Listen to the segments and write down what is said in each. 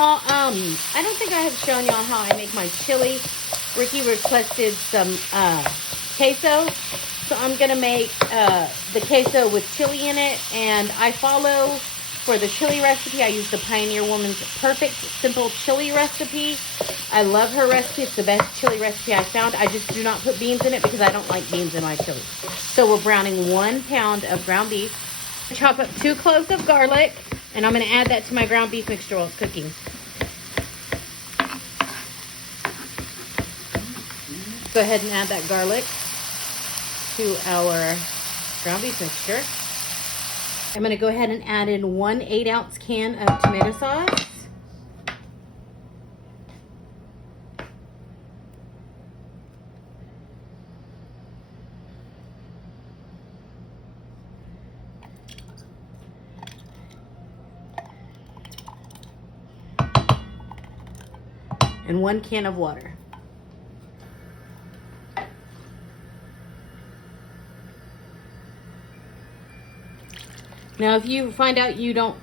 I don't think I have shown y'all how I make my chili. Ricky requested some queso, so I'm gonna make the queso with chili in it. And I follow, for the chili recipe, I use the Pioneer Woman's Perfect Simple Chili Recipe. I love her recipe. It's the best chili recipe I found. I just do not put beans in it because I don't like beans in my chili. So we're browning 1 pound of ground beef. Chop up 2 cloves of garlic, and I'm going to add that to my ground beef mixture while it's cooking. Go ahead and add that garlic to our ground beef mixture. I'm going to go ahead and add in 1 8-ounce can of tomato sauce. And 1 can of water. Now, if you find out you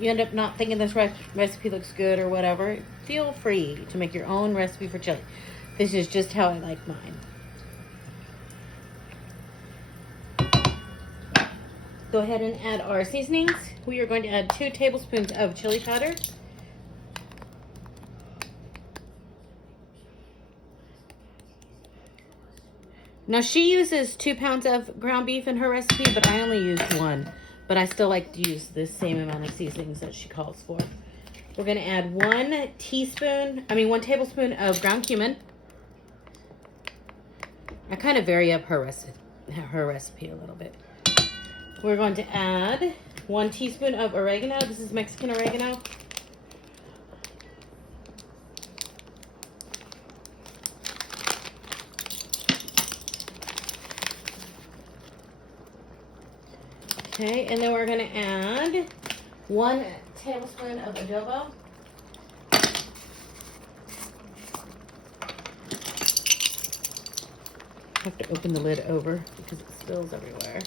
end up not thinking this recipe looks good or whatever, feel free to make your own recipe for chili. This is just how I like mine. Go ahead and add our seasonings. We are going to add 2 tablespoons of chili powder. Now, she uses 2 pounds of ground beef in her recipe, but I only used 1. But I still like to use the same amount of seasonings that she calls for. We're going to add 1 tablespoon of ground cumin. I kind of vary up her recipe a little bit. We're going to add 1 teaspoon of oregano. This is Mexican oregano. Okay, and then we're going to add 1 tablespoon of adobo. I have to open the lid over because it spills everywhere.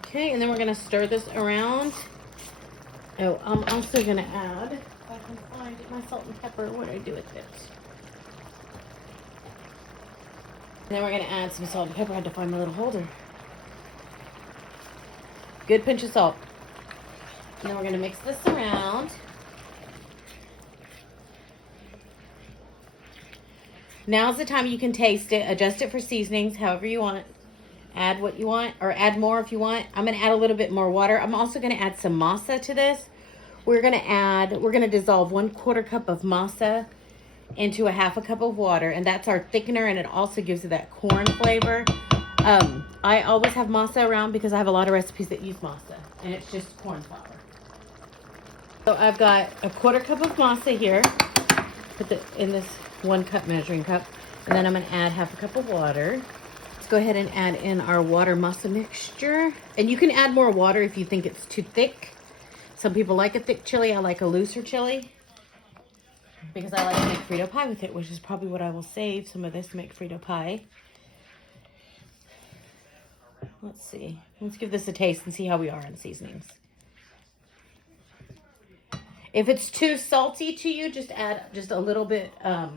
Okay, and then we're going to stir this around. Oh, I'm also going to add, if I can find my salt and pepper, what do I do with it? And then we're going to add some salt and pepper. I had to find my little holder. Good pinch of salt. And then we're going to mix this around. Now's the time you can taste it. Adjust it for seasonings, however you want. Add what you want, or add more if you want. I'm going to add a little bit more water. I'm also going to add some masa to this. We're going to dissolve 1/4 cup of masa into a 1/2 cup of water, and that's our thickener, and it also gives it that corn flavor. I always have masa around because I have a lot of recipes that use masa, and it's just corn flour. So I've got a 1/4 cup of masa here. Put it in this 1 cup measuring cup, and then I'm going to add 1/2 cup of water. Let's go ahead and add in our water masa mixture, and you can add more water if you think it's too thick. Some people like a thick chili. I like a looser chili, because I like to make Frito pie with it, which is probably what I will save some of this to make Frito pie. Let's see. Let's give this a taste and see how we are on seasonings. If it's too salty to you, just add just a little bit of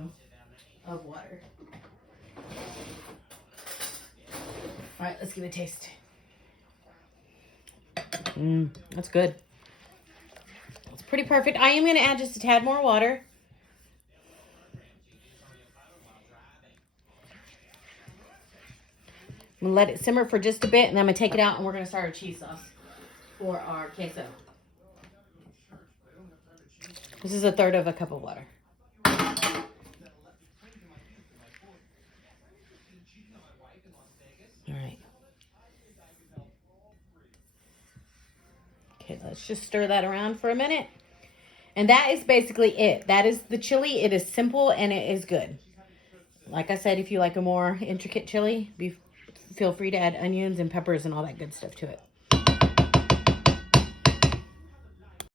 water. All right, let's give it a taste. That's good. It's pretty perfect. I am going to add just a tad more water. I'm going to let it simmer for just a bit, and then I'm going to take it out, and we're going to start our cheese sauce for our queso. This is 1/3 cup of water. All right. Okay, let's just stir that around for a minute. And that is basically it. That is the chili. It is simple, and it is good. Like I said, if you like a more intricate chili, feel free to add onions and peppers and all that good stuff to it.